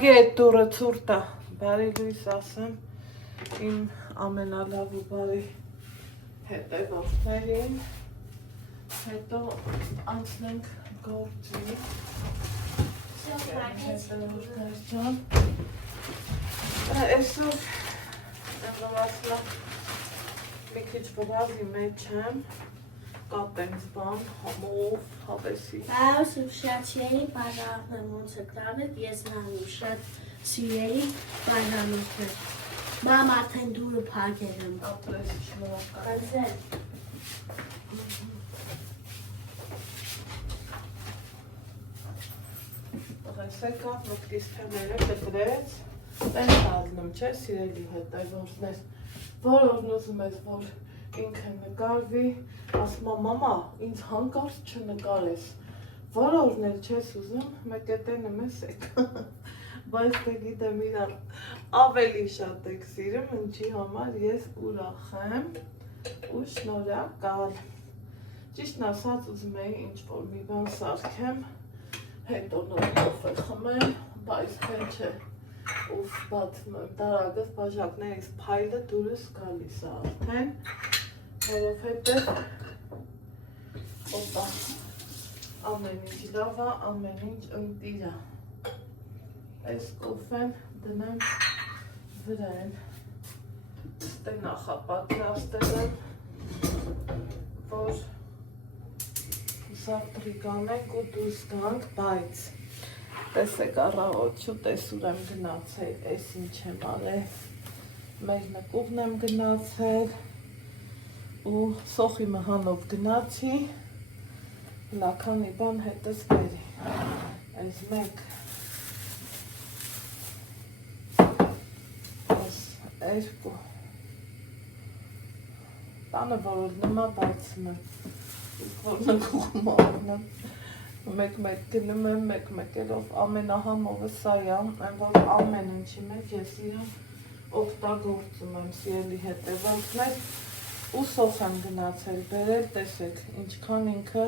Այդ դուրը ցուրտ է, բարի լույս ասեմ, իմ ամենալավ ու բարի հետևորդներին, հետո անցնենք գործի, հետևորդներ ջան, այսօր նվասլա մի քիչ վրազի մեջ եմ, կա տենց բան, համով, հավեսի։ Բայց շատ սիրելի բաժաններ ոնց է գրավել, ես նայում շատ սիրելի բաժաններ։ Մամ արդեն դուրը փակել եմ։ Ապրես շնորհակալ։ Տղեսեք կապ մտքիս թեները կտրեց, տենց ազնում չէ սիրելի հետևորդներ, որովն ուզում ես, որ ինքը նկարվի, ասում եմ մամա, ինձ հանկարծ չնկարես, որովն էլ չես ուզում, մեկ է տենը մեզ եք, բայց թե գիտեմ իրար ավելի շատ եք սիրում, ինչի համար ես ուրախ եմ ու շնորհակալ, ճիշտն ասած ուզում էի ինչ-որ մի բան սարքեմ, հետո նոր կոֆե խմեմ, բայց թե չէ, ուֆ բացում եմ տարագս բաժակներից փայլը դուրս գալիս է արդեն, որովհետև օպա ամեն ինչ լավ է, ամեն ինչ ընտիր է, այս կոֆեն դնեմ վրան, ստե նախապատրաստել եմ, որ завтра կանենք ու դուրս գանք, բայց տեսեք առավոտ տեսուր եմ գնացել, այս ինչ եմ արել, մեր նկուղն եմ գնացել ու սոխի մհանով գնացի, լաքանի բան հետս բերի, այս մեկ, այս երկու, տանը որ նմա բայցում եմ, որ նկուղում արնեմ, մեկ-մեկ գնում եմ, մեկ-մեկ երով ամենահամովը սա է, այն որ ամեն ինչի մեջ ես իրան օգտագործում եմ սիրելի հետևորդներ ու սոխ եմ գնացել բերել, տեսեք, ինչքան ինքը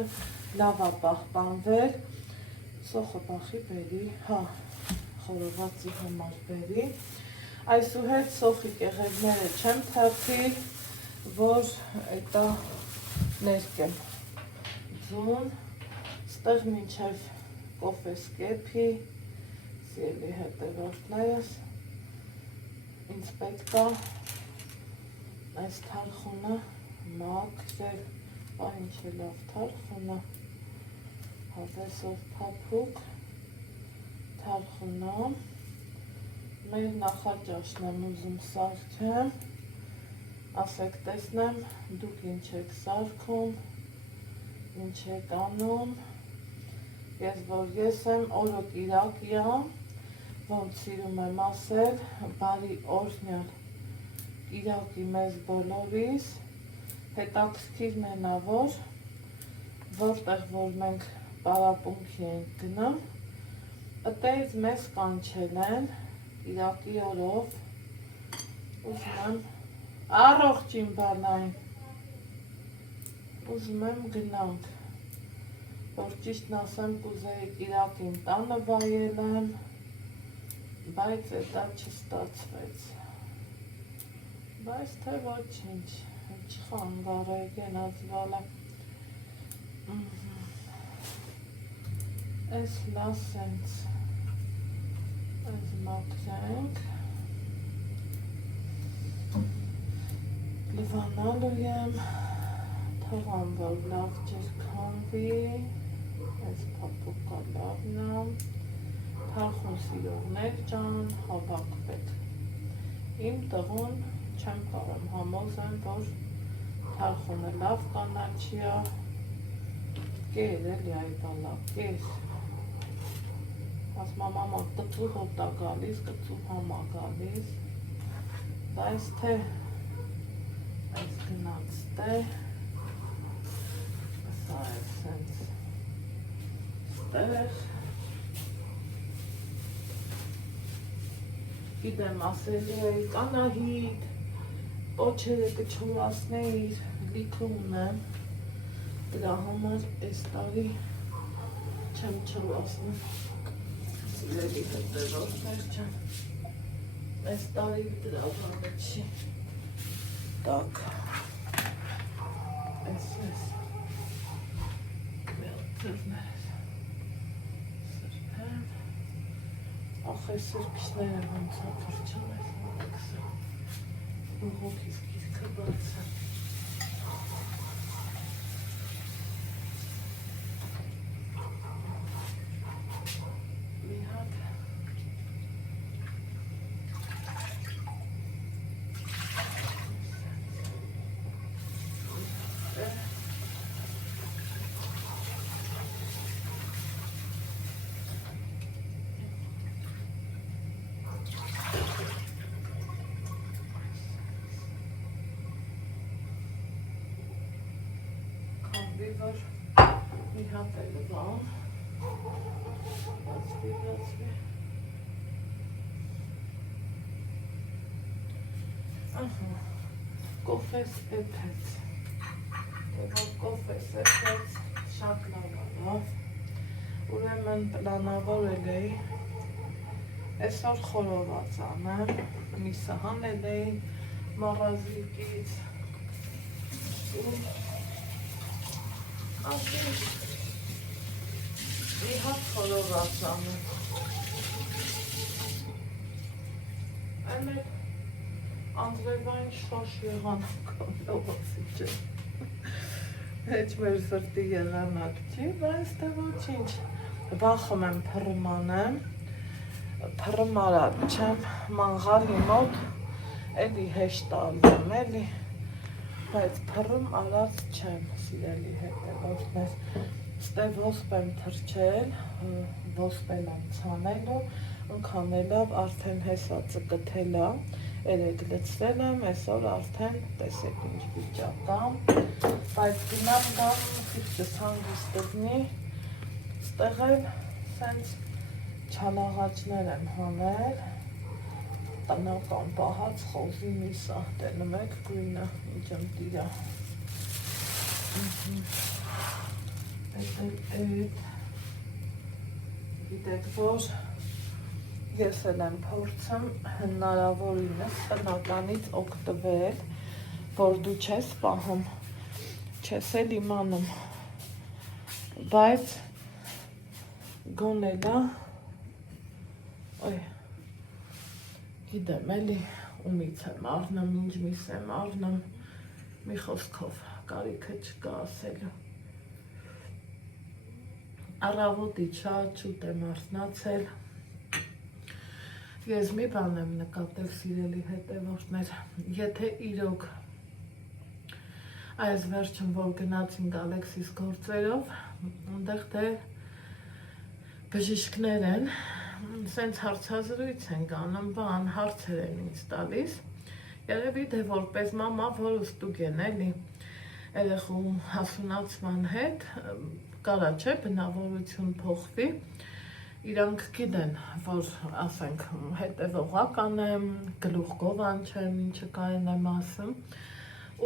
լավ է պահպանվել, սոխը բախի բերի, հա, խորովածի համար բերի, այսուհետ սոխի կեղևները չեմ թափի, որ էտա ներկեմ ձուն, ստեղ մինչև կոֆես կեփի, սիրելի հետևորդներս, ինձ պետք է այս թարխունը մաքրել, ինչ է լավ թարխունը, հավեսով փափուկ թարխունը, մեր նախաճաշն եմ ուզում սարքեմ, ասեք տեսնեմ, դուք ինչ եք սարքում, ինչ եք անում, ես եմ օրը կիրակյա, ոնց սիրում եմ ասել, բարի օրհնյալ կիրակի մեզ բոլորիս, հետաքրքիրն է նա որտեղ որ մենք պարապմունքի ենք գնում, ըտեից մեզ կանչել են կիրակի օրով, ուզում եմ առողջին բանային, ուզում եմ գնանք, որ ճիշտն ասեմ կուզեի կիրակին տանը վայել եմ, բայց էտա չստացվեց, բայց թե ոչինչ, չխանգարեք են ածվալը, այս լասենց, այս մաքրենք, լվանալու եմ, թողամ որ լավ ջրքանվի, այս փափուկա լավն եմ, թարխուն սիրողներ ջան, հավաքվեք, իմ տղուն չեմ կարում համոզեմ, որ թարխունը լավ կանաչի է, կեր էլի այդալա, կեր, ասմա մամա կծու հոտ է գալիս, կծու համ է գալիս, բայց թե այս գնաց թե, սա է սենց ստեղ, գիտեմ ասելի էի կանահիտ, պոչերը կչորացնեիր, լիքը ունեմ, դրա համար այս տարի չեմ չորացնում, սիրելի հետևորդներ ջան, այս տարի դրա բանը չի, տակ, այս մեղտերներ սրպեմ, ախ այս սրպիչները ոնց է թրջան այս մոքսը, ուղոքից գիրքը բացը, մի հատ, որ մի հատ է լվան, բացվի, կոֆես էպեց, կոֆես էպեց, շատ լավ, ուրեմն պլանավորել էի, այսօր խորոված անեմ, միսը հանել էի մաղազիկից, մի հատ խորոված անեմ, այն էլ Անդրևային շոշ եղանակ լողոցի չէ, հեչ մեր սրտի եղանակ չի, բայց դե ոչինչ, վախում եմ փռում անեմ, փռում արած չեմ, մանղալի մոտ, էլի հեշտ ալում, էլի, բայց փռում արած չեմ, սիրելի հետևորդներ, ստե ոսպ եմ թրջել, ոսպել եմ ցանելու, ընքանելով արդեն հեսա ծկթելա, երեկ լցրել եմ, այսօր արդեն տեսեք ինչ վիճակամ, բայց գնամ գամ խիղճս հանգիստ դնի, ստեղ էլ սենց չալաղաճներ եմ հանել, տնական պահած խոզի միսա, տենում եք գույնը, ինչ եմ տիրա, գիտեք որ ես էլ եմ փորձում հնարավորինս բնականից օգտվել, որ դու չես պահում, չես էլ իմանում, բայց գոնելա, գիտեմ էլի ումից եմ առնում, ինչ միս եմ առնում, մի խոսքով կարիքը չկա ասելու, առավոտից շատ շուտ եմ արթնացել, ես մի բան եմ նկատել սիրելի հետևորդներ, եթե իրոք այս վերջում որ գնացինք Ալեքսիս գործերով, այնտեղ դե բժիշկներ են, սենց հարցազրույց են անում, բան հարցեր են ինձ տալիս, երևի դե որպես մամա, որ ուստուկ են էլի, երեխու հասունացման հետ, կարա չէ բնավորություն փոխվի, իրանք գիտեն, որ ասենք հետևողական եմ, գլուխգովան չեմ, ինչը կային եմ ասում,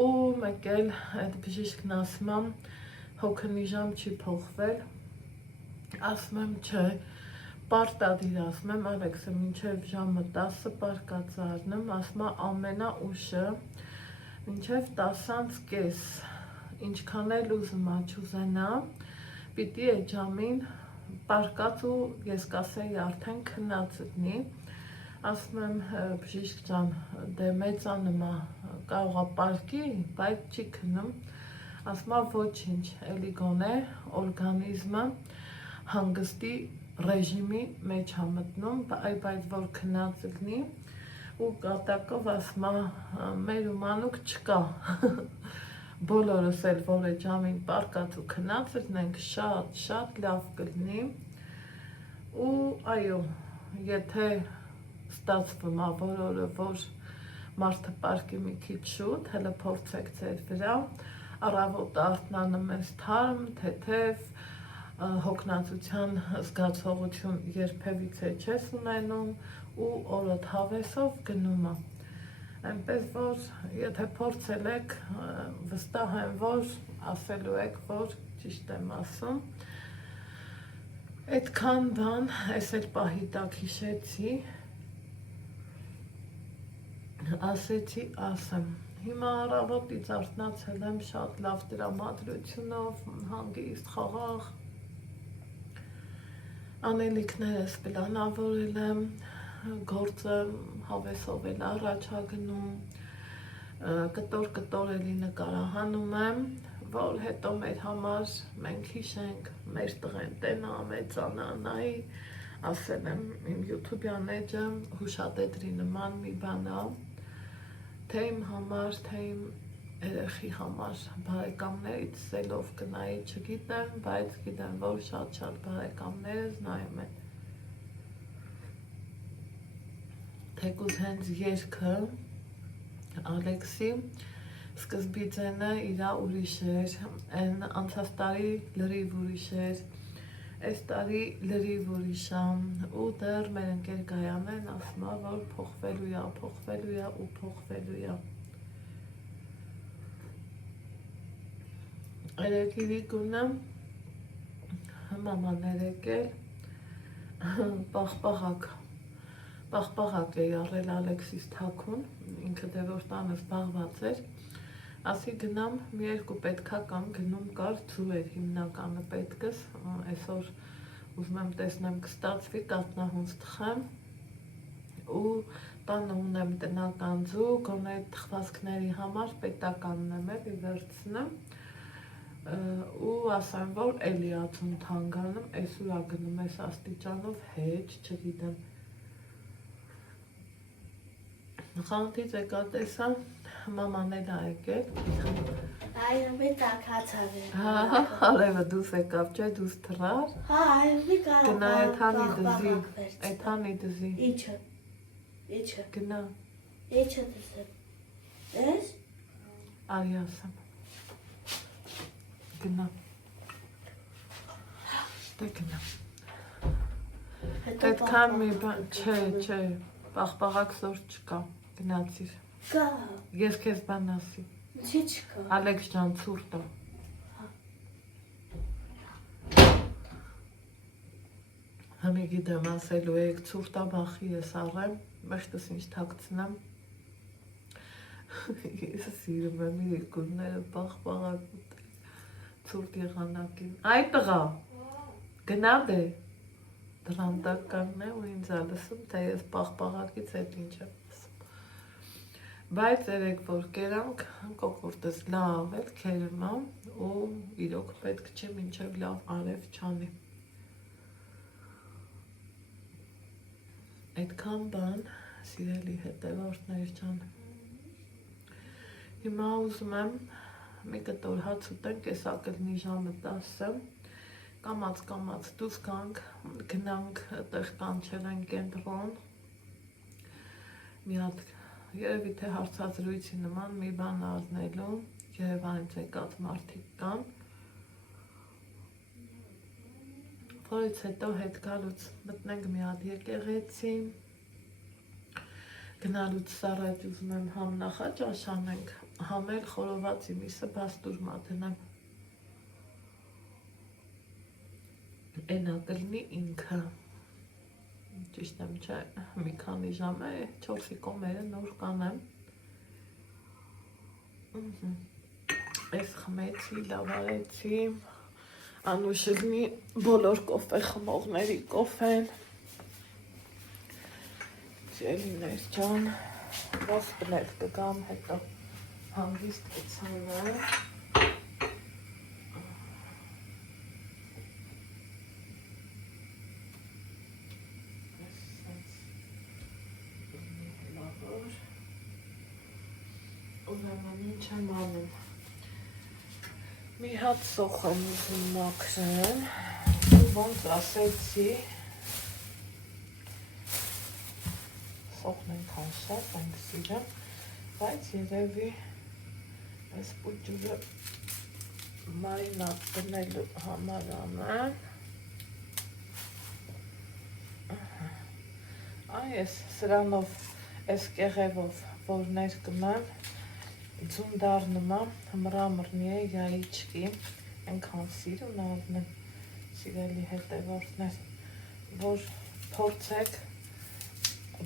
ու մեկ էլ այդ բժիշկն ասում եմ, հոգնի ժամ չի փոխվել, ասում եմ չէ, պարտադիր ասում եմ, Ալեքսը մինչև ժամը 10-ը պարկած առնում, ասում եմ ամենա ուշը, մինչև 10:30, ինչքան էլ ուզում չուզենա, պիտի այդ ժամին պարկած ու ես կասեի արդեն քնած լինի, ասում եմ բժիշկ ջան, դե մեծանում է, կարող է պարկի, բայց չի քնում, ասում եմ ոչինչ, էլի գոնե օրգանիզմը հանգստի ռեժիմի մեջ է մտնում, բայց որ քնած լինի ու կատակով ասում եմ մեր ու մանուկ չկա, բոլորս էլ որ այդ ժամին պարկած ու քնած լինենք շատ լավ կլինի ու այո, եթե ստացվում է որ օրը որ մարդը պարկի մի քիչ շուտ, հələ փորձեք ձեր վրա, առավոտ արթնանում ես թարմ, թեթև, հոգնածության զգացողություն երբևիցե չես ունենում ու օրդ հավեսով գնում է, այնպես որ եթե փորձել եք, վստահ եմ որ ասելու եք, որ ճիշտ եմ ասում, Այդքան բան, ես էլ պահի տակ հիշեցի, ասեցի ասեմ, հիմա առավոտից արթնացել եմ շատ լավ տրամադրությունով, հանգիստ խաղաղ, անելիքներս պլանավորել եմ, գործը հավեսով էլ առաջագնում, կտոր էլի նկարահանում եմ, որ հետո մեր համար մենք հիշենք, մեր տղեն տենա, մեծանա, նայի, ասել եմ իմ յութուբյան էջը հուշատետրի նման մի բան է, թե իմ համար, թե իմ երեխի համար բարեկամներից սելով կնայի չգիտեմ, բայց գիտեմ, որ շատ բարեկամներս նայում են։ Թեկուզ հենց երգը Ալեքսի սկզբիցենը իրա ուրիշ էր, են անցած տարի լրիվ ուրիշ էր, այս տարի լրիվ ուրիշ է, ու դեռ մեր ընկեր Գայանեն ասում է, որ փոխվելու է։ Երեկի Վիկունը մաման երեկել պաղպաղակ է յարել Ալեքսիս թաքուն, ինքը դե որ տանը զբաղված էր, ասի գնամ մի երկու պետքական գնում կար ծու էր հիմնականը պետքս, այսօր ուզում եմ տեսնեմ կստացվի կատնահունց թխեմ ու տանը ունեմ տնական ձու, գոնե թխվածքների համար պետականն եմ էլի վերցնեմ ու ասեմ, որ էլի ածում թանգանում, այս ուրա գնում ես աստիճանով հեչ, չգիտեմ։ Խանութից եկա տեսա, մաման էլ ա եկել։ Այրվի տակացավ է։ Հա, արևը դուս եկավ, չէ, դուս թռար։ Հա, այրվի Գնա էթանի դզի։ Իչը։ Գնա։ Իչը դզեմ։ Ես։ Արի ասեմ։ Գնա։ Դե գնա։ Այդքան մի բան, չէ, պաղպաղակ սոր չկա, գնացիր։ Կա։ Ես քեզ բան ասի։ Չի չկա։ Ալեքս ջան, ցուրտ է։ Համի գիտեմ ասելու եք, ցուրտ է բախի ես առեմ, մեջտս ինչ թաքցնեմ։ Ես սիրում եմ իրիկունները պաղպաղակ ուտել, ցուրտ եղանակին։ Այ տղա, գնա դե, դրան տականն է ու ինձ ա լսում, թե ես պաղպաղակից հետ ինչ եմ ասում։ Բայց երեք որ կերանք, կոկորտս լավ էլ քերում ա ու իրոք պետք չէ մինչև լավ արև չանի։ Այդքան բան, սիրելի հետևորդներ ջան։ Հիմա ուզում եմ մի կտոր հաց ուտենք, ես ակլնի ժամը 10-ը, կամաց դուս գանք, գնանք տեղ կանչել են կենտրոն, մի հատ երևի թե հարցազրույցի նման մի բան ազնելու, Երևանից եկած մարդիկ կան, որից հետո հետ գալուց մտնենք մի հատ եկեղեցի, գնալուց Սարայից ուզում եմ համ նախաճաշ անենք, համ էլ խորովածի միսը բաստուր մատենեմ։ Էն ակլնի ինքը, ճիշտ եմ չէ, մի քանի ժամ է, 4-ի կոմերը նոր կանեմ։ Ես խմեցի, լավ արեցի, Անուշելնի բոլոր կոֆե խմողների կոֆեն։ Ջելիներ ջան, ոս բլետ կգամ հետո հանգիստ կցանը։ Ուրեմն ինչ եմ անում։ Մի հատ սոխ եմ ուզում մաքրել, ոնց ասեցի, սոխն ենքան շատ ենք սիրեմ, բայց երևի այս պուջուրը մարինատ դնելու համար անեմ։ Այ ես սրանով, այս կեղևով, որ ներկնեմ, ձուն դառնում է, հմրամրնի է, յայիչկի, ենքան սիրուն ադնեմ, սիրելի հետևորդներ, որ փորձեք,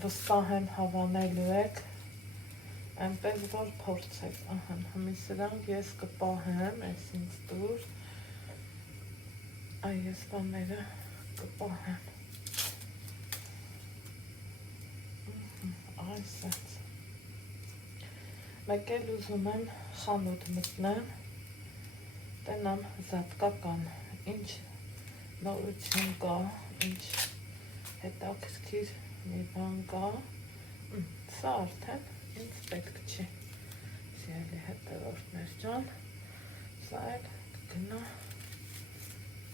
վստահ եմ հավանելու եք, այնպես որ փորձեք, հիմի սրանք ես կպահեմ, ես ինձ դուր, այս բաները կպահեմ, այս այդ, մեկ էլ ուզում եմ խանութ մտնեմ, տենամ զատկական, ինչ նորություն կա, ինչ հետաքրքիր մի բան կա, սա արդեն ինձ պետք չի, սիրելի հետևորդներ ջան, սա էլ կգնա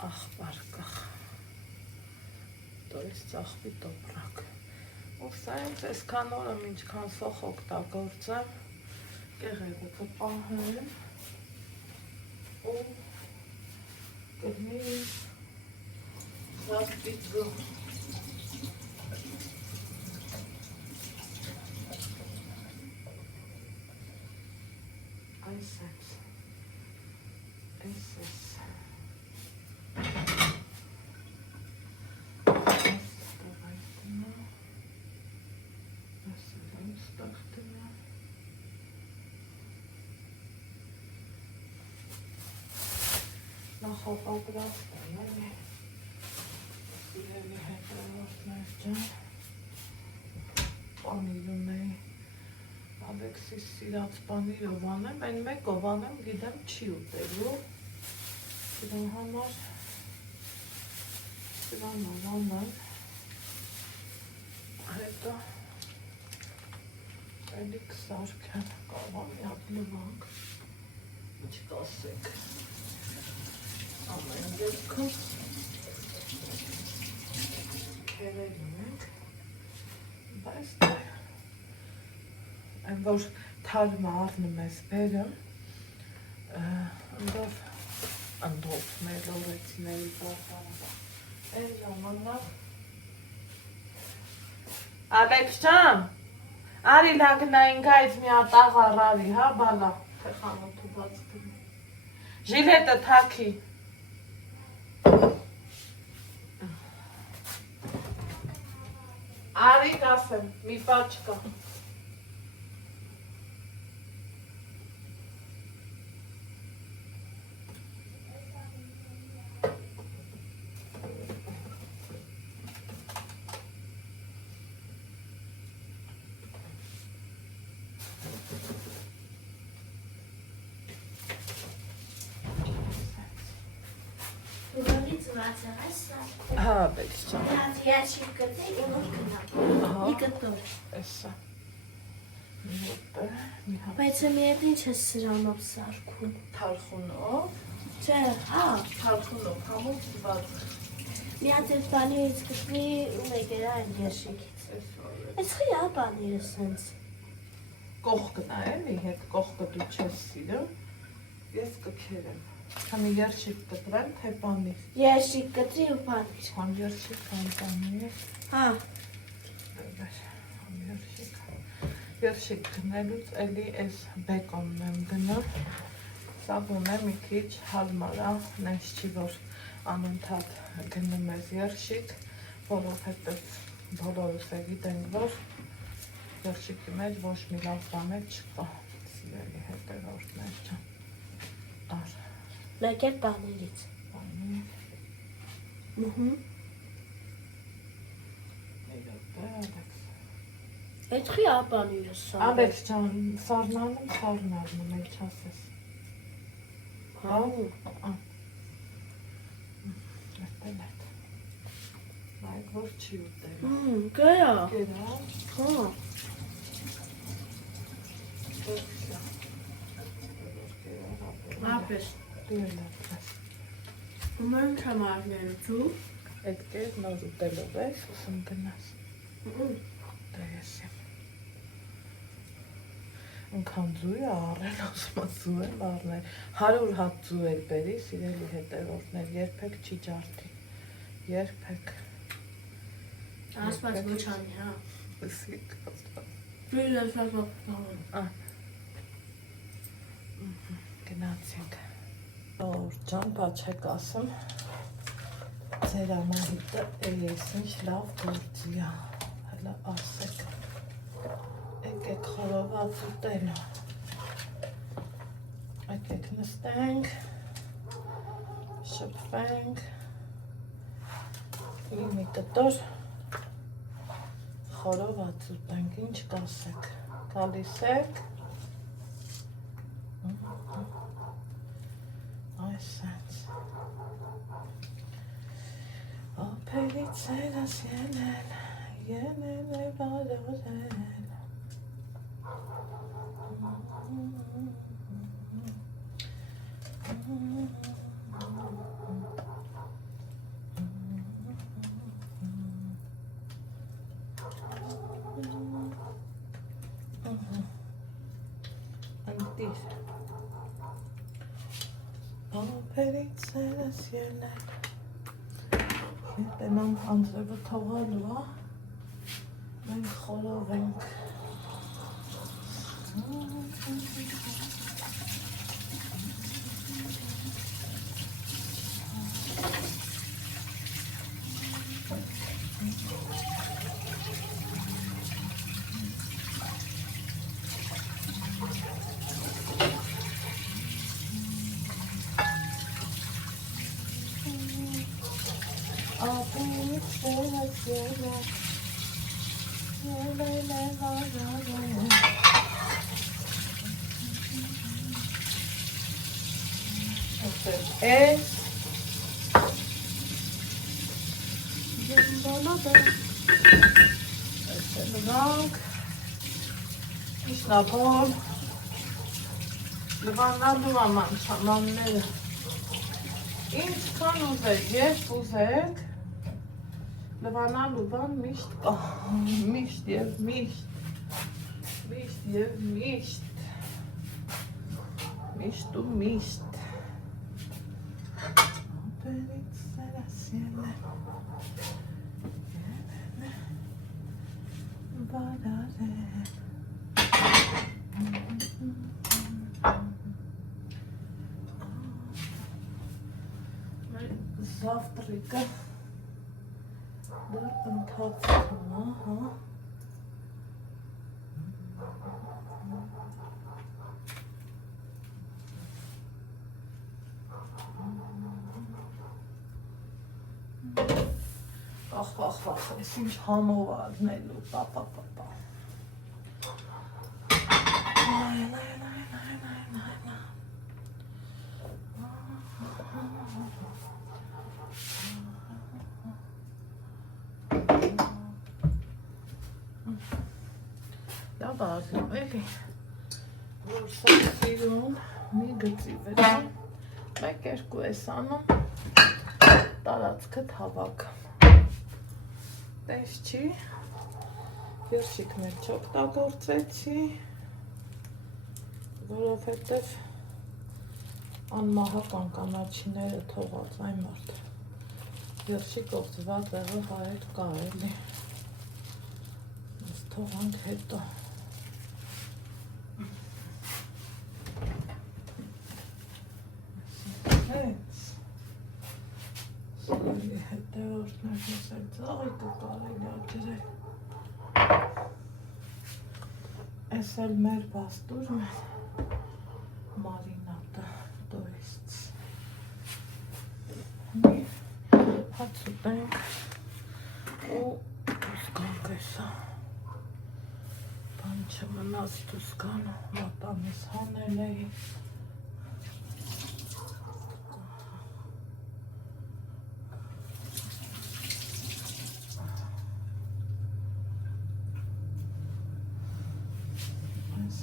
աղբար կախ, то есть ծախվի տոպրակ, ու սա ինձ այսքան օրը ինչքան սոխ օգտագործեմ, կեղևը կպահեմ, ու կգնի զատկից գող, այս ես, նախապատրաստ եմ, էլի, սիրելի հետևորդներ ջան, պանիր ունեի, Ալեքսիս սիրած պանիրով անեմ, այն մեկով անեմ, գիտեմ չի ուտելու, սրան համար, սրանով անեմ, հետո, էլի կսարքեմ, կավա մի հատ լվանք, չկասեք, ամեն դեպքում քերելու ենք, բայց այն որ թարմը առնում ես բերում, ընդով մեր լորեցիների բարձանվա, այն ժամանակ, Ալեքս ջան, արի լագնային գայց մի հատ աղար արի, հա բալա, թե խանութը բաց կնի, ժիլետը թաքի, Արի կասեմ, մի պաչկա, Հա, բեքս ջան։ Հատ ящик կտե ու որ գնա։ Մի կտոր։ Էսա։ Բայց մի հետ ինչ է սրանով սարքում։ Թարխունով։ Չէ, հա։ Թարխունով, համով զված։ Մի հատ այդ բաներից կտվի ու մեկերա այն ящикից։ Այս խիա բաները սենց։ Կողքն է, էլի, հետ կողքը դու չես սիրում, ես կքերեմ։ Քանի երշիկ կտրեմ, թե պանիր։ Երշիկ կտրի ու պանիր։ Համ երշիկ, համ պանիր։ Հա։ Համ երշիկ։ Երշիկ գնելուց էլի այս բեկոնն եմ գնում։ Սա բուն է մի քիչ հալմարա, նենց չի, որ անընդհատ գնում ես երշիկ, որովհետև բոլորս է գիտենք, որ երշիկի մեջ ոչ մի լավ բան չկա, սիրելի հետևորդներ ջան։ Ար։ Մեկ էլ պաներից։ Պանիր։ Այդ խիա պանիրը սա։ Ալեքս ջան, սառնանում, էլ չասես։ Հա։ Այդտեղ այդ։ Այդ որ չի ուտել։ Գերա։ Գերա։ Հա։ Ապես։ Դուրն ապրես։ Ումեն կամարները դու։ Այդ կեր նոր ուտելով ես, ուսում գնաս։ Դա ես եմ։ Ընքան ձու է առել, ասում ձու եմ առնել, 100 հատ ձու էլ բերի, սիրելի հետևորդներ, երբեք չի ջարդի, երբեք։ Ասպաց ոչանի, հա։ Սիկ, ասպաց։ Բույլ ասպաց ոչանի։ Գնացինք։ Որ ջան, բաչ եք ասում, Ձեր Անահիտը էս ինչ լավ գործի է, հələ ասեք, եկեք խորոված ուտել, եկեք նստենք, շփվենք, մի կտոր խորոված ուտենք, ինչ կասեք, գալիս եք, այս սենց, ափերից երաս ելել է բարորել, Անտիր ափերից երաս ելել Տենամ անձրևը թողալու, մենք խորով ենք, ափերից երաս ելել, ելել է բարորել, Էս Ջմբալաբը Էս է լվանք Իշնապոլ Լվանալու աման չամանները Ինչքան ուզեք, երբ ուզեք Լվանալու բան միշտ կա Միշտ և միշտ Միշտ և միշտ Միշտ ու միշտ Ափերից երաս ելել Բարարել Զավտրիկը դեռ ընթացքում է, հա Ախ, ես ինչ համով ադնելու, պա Լավ ասում, էլի, որ սա սիրուն, մի գծի վրա, մեկ երկու ես անում, տարածքը թավակը Տես չի, երշիկներ չօգտագործեցի, որովհետև անմահական կանաչիները թողած այն մարդ երշիկ օգտված եղը հայեր կա էլի, ես թողանք հետո Սիրելի հետևորդներ ես էլ ծաղիկը կարելի աջրել Ես էլ մեր բաստուրն են մարինատը տորիստս Մի հաց ուտենք ու դուսկանք էսա Բան չմնաց դուսկանը մատանիս հանել էի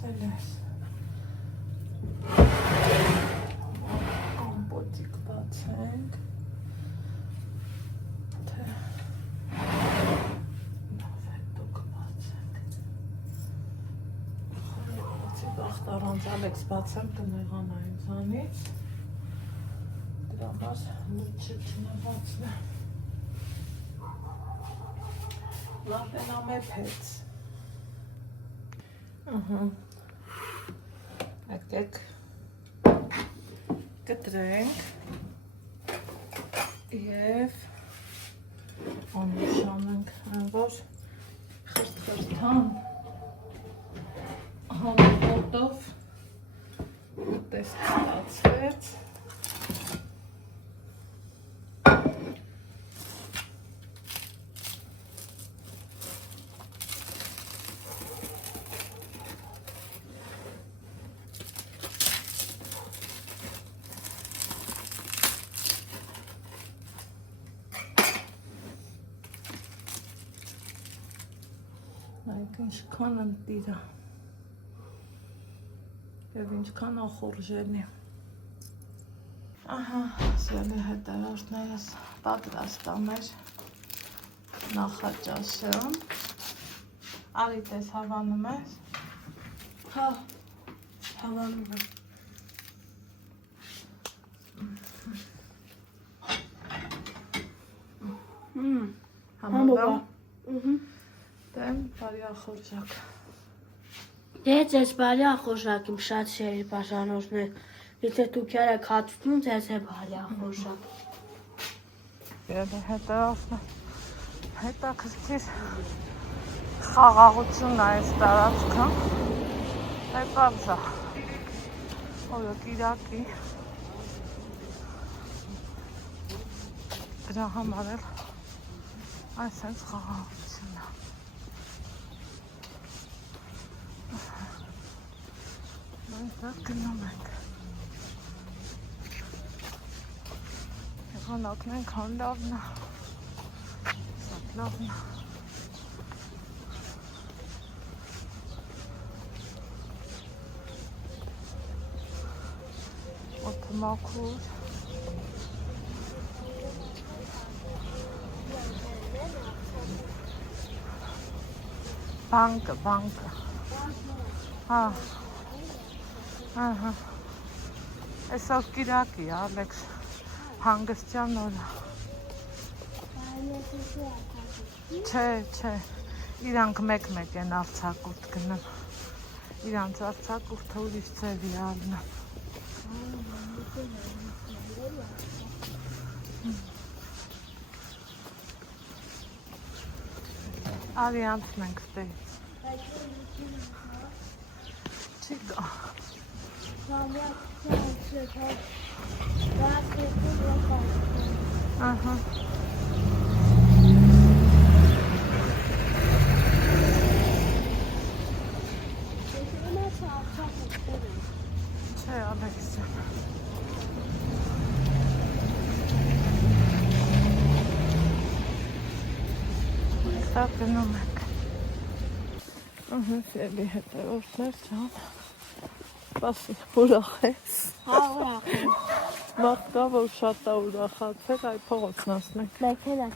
Սելես Կամպոտիկ բացենք Թե Նավ հետո կբացենք Խորովածի բախտարանց ալեքս բացեմ կնեղանա ինձանից Դրա համար լուչը չնվացնեմ Լապեն ամեփեց Եկեք կտրենք և աննշան ենք, որ խրտ-խրտան համոոտով ուտեստ ստացվեց։ Նայեք ինչքան ընտիր է և ինչքան ախորժելի։ Ահա, սիրելի հետևորդներս, պատրաստ է մեր նախաճաշը։ Արի տես հավանում ես։ Հա, հավանում եմ։ Համովա։ Դեմ բարի ախորժակ։ Դե ձեզ բարի ախորժակ իմ շատ շերի բաժանորդներ։ Եթե դուք եք հացնում, ձեզ է բարի ախորժակ։ Երբ հետաքրքիր խաղաղությունն է այս տարածքը։ Պարզ է։ Օրը կիրակի։ Դրա համար էլ այսպես խաղաղությունն է։ Մենք գնում ենք։ Եղանակն այնքան լավն է։ Շատ լավն է։ Օդը մաքուր։ Բանկը։ Հա։ Ահա, այսօր կիրակի է, Ալեքս, հանգստյան օրը։ Չէ, իրանք մեկ-մեկ են արձակուրդ գնում, իրանց արձակուրդը ուրիշ ձևի ալնը։ Արի անցնենք ստեղից։ Չի կա։ Ահա։ Չէ, Ալեքսյան։ Սա գնում ենք։ Ահա, սիրելի հետևորդներ, ջան։ Սպասի, ուրախ ես։ Հա, ուրախ եմ։ Մաղթա, որ շատ է ուրախացել, այ փողոցն ասնենք։ Մեկ էլ է,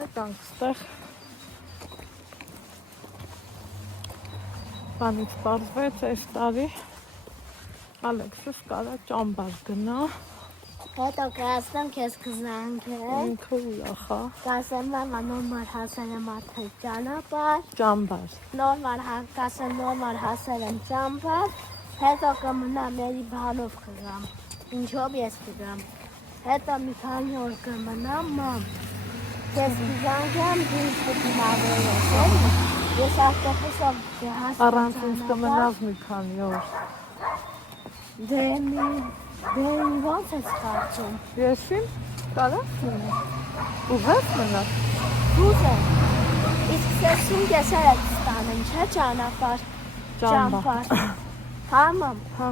Եկանք ստեղ։ Բանից պարզվեց այս տարի Ալեքսս կարա ճամբար գնա։ Հետո կհասնեմ քեզ կզանգեմ։ Ինքը ուրախ է։ Կասեմ մամա նորմալ հասել եմ արդեն ճանապարհ։ Ճամբար։ Կասեմ նորմալ հասել եմ ճամբար։ Հետո կմնամ ելի բանով կգամ։ Ինչով ես կգամ։ Հետո մի քանի օր կմնամ մամ։ Քեզ կզանգեմ, դու կդիմավորես, էլի։ Ես ավտոբուսով կհասնեմ։ Առանց ինձ կմնաս մի քանի օր։ Դե ոնց ես կարծում։ Եսին կարաս մնա։ Ուզես մնա։ Ուզեմ։ Իսկ սեսուն ես երեք ստանեմ, չէ ճանապարհ։ Ճամբար։ Հա մամ։ Հա։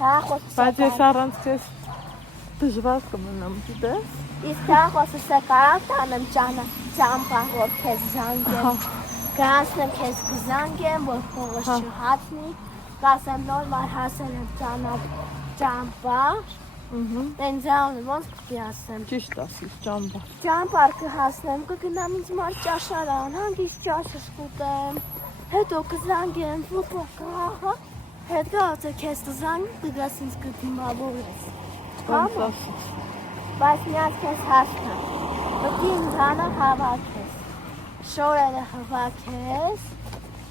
Հաղորդս։ Բայց ես առանց քեզ դժվար կմնամ, գիտես։ Իսկ հաղորդս կարամ տանեմ ճամբար, որ քեզ զանգեմ։ Կհասնեմ քեզ կզանգեմ, որ փողոց չհացնի։ Կասեմ նորմալ հասել եմ ճամբար։ Տենձանը ոնց պիտի ասեմ։ Ճիշտ ասείς, ճամբար։ Ճամբար կհասնեմ, կգնամ ինձ մար ճաշարան, հանգիստ ճաշս կուտեմ։ Հետո կզանգեմ ֆուտբոլ կհաղա։ Հետո քեզ կզանգեմ, կգաս ինձ կդիմավորես։ Ոնց ասείς։ Բայց միած քեզ հասնեմ։ Պիտի ինձանը հավաքես։ Շորերը հավաքես։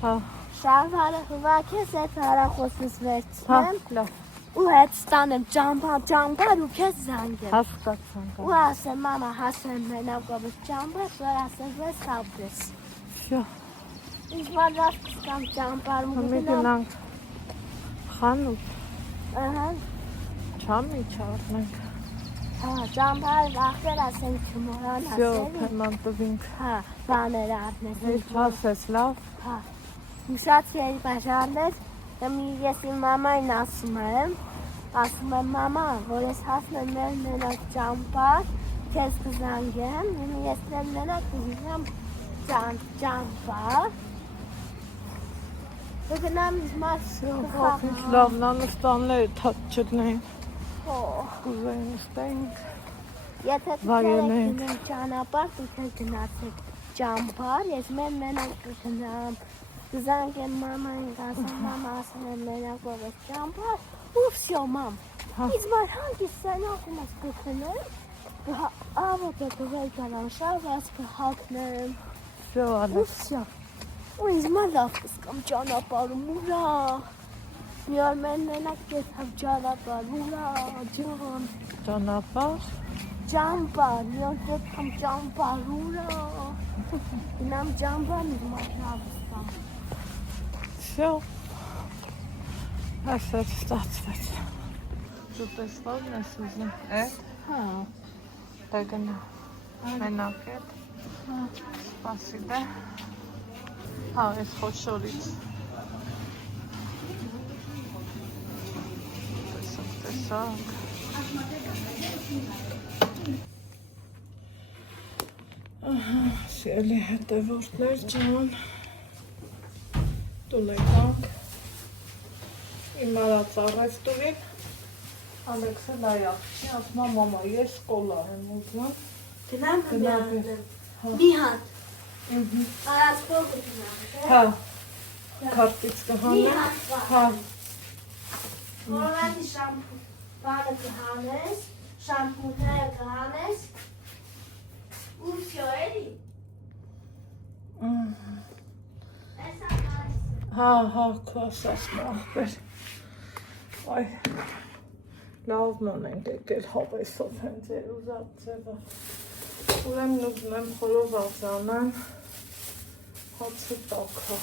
Հա։ Շարվարը հավաքես, այդ հարախոսս վերցնեմ։ Լավ։ ու հետ ստանեմ ճամփար ու քեզ զանգեմ։ Հասկացանք։ Ու ասեմ մամա հասեմ մենակ գովս ճամփար, որ ասեմ վես ապրես։ Շո։ Ինչ մալավ կստամ ճամփար ու Մի գնանք խանութ։ Ահա։ Չամի չառնենք։ Հա, ճամփար վախտեր ասենք չմոռան Շո, ասել։ թեման տվինք։ Հա, բաներ առնես։ Էլ չասես լավ։ Հա։ Շատ երի բաժաններ, ես իմ մամային ասում եմ մամա, որ ես հասնեմ մեր մենակ ճամփար, քեզ կզանգեմ, ես մենակ կգնամ ճամփար։ Գնամ մաս Ինչ լավն անստանները թափ չգնային։ Օհ, Կուզեին ստենք։ եթե Վայելենք։ դուք ճանապարհ դուք գնացեք ճամփար, ես մենակ կգնամ։ Կզանգեմ մամային, ասեմ մամա ասում եմ մենակ որ ես ճամփար, ու վсё, մամ։ Իսկ մար հանգիստ սենակում ես կգնեմ, ավոտը կվերկանամ, շարված կհակնեմ։ Շո, Ու Ալեքս։ վсё։ Ու ինձ մա լավ կսկամ ճանապարհում, ուրա։ Մի օր մենակ կեթավ ճանապարհ, ուրա, ջան։ Ճանապարհ։ Ճամփար, մի օր կեթամ ճամփար, ուրա։ Գնամ ճամփար, ինձ մա լավ կսկամ։ Շո։ Այսպես ստացվեց։ Դու տեսնո՞ր ես ուզում։ Հա։ Դա գնա։ Մենակ էդ։ Սպասիբե։ Հա, ես խոշորից։ Տեսանք։ Ահա, սիրելի հետևորդներ ջան։ Տուն եկանք։ Իմ արած առևտուրին Ալեքսը լայավ չի, ասում է մամա, ես կոլա եմ ուզում։ Գնամ Գնամ, մի հատ։ Ահա։ Արած փողը գնամ։ Հա, քարտից Մի կհանեմ։ հատ բան։ Հա, Որովհետեւ շամփու բանը կհանես, շամփուները կհանես։ Ու վсё էլի։ Էսա կարիս։ հա, քո ասածն ախպեր։ Այ, լավ մանենք եկել հավեսով հենց էր ուզած ձևը։ Ուրեմն ուզում եմ խորոված անեմ, հացը տաքա։